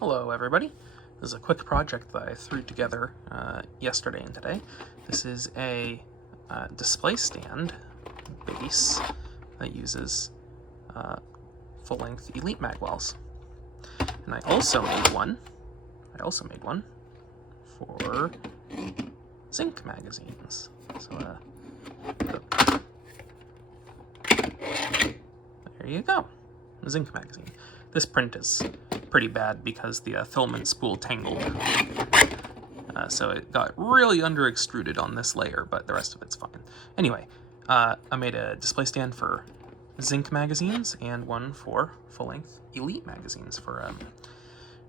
Hello everybody. This is a quick project that I threw together yesterday and today. This is a display stand base that uses full-length Elite magwells. And I also made one for zinc magazines. So there you go, a zinc magazine. This print is pretty bad because the filament spool tangled. So it got really under extruded on this layer, but the rest of it's fine. Anyway, I made a display stand for zinc magazines and one for full-length Elite magazines for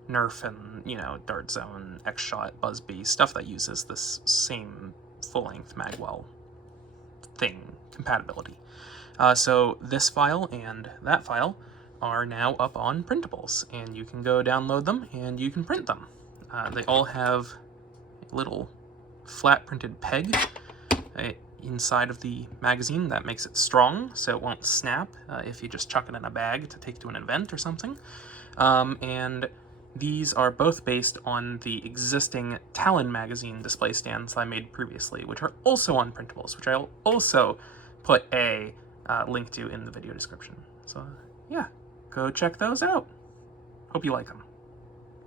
Nerf and, Dart Zone, X-Shot, Buzzbee, stuff that uses this same full-length magwell thing compatibility. So this file and that file are now up on printables, and you can go download them and you can print them. They all have a little flat printed peg inside of the magazine that makes it strong so it won't snap if you just chuck it in a bag to take to an event or something. And these are both based on the existing Talon magazine display stands I made previously, which are also on printables, which I'll also put a link to in the video description. So yeah, go check those out. Hope you like them.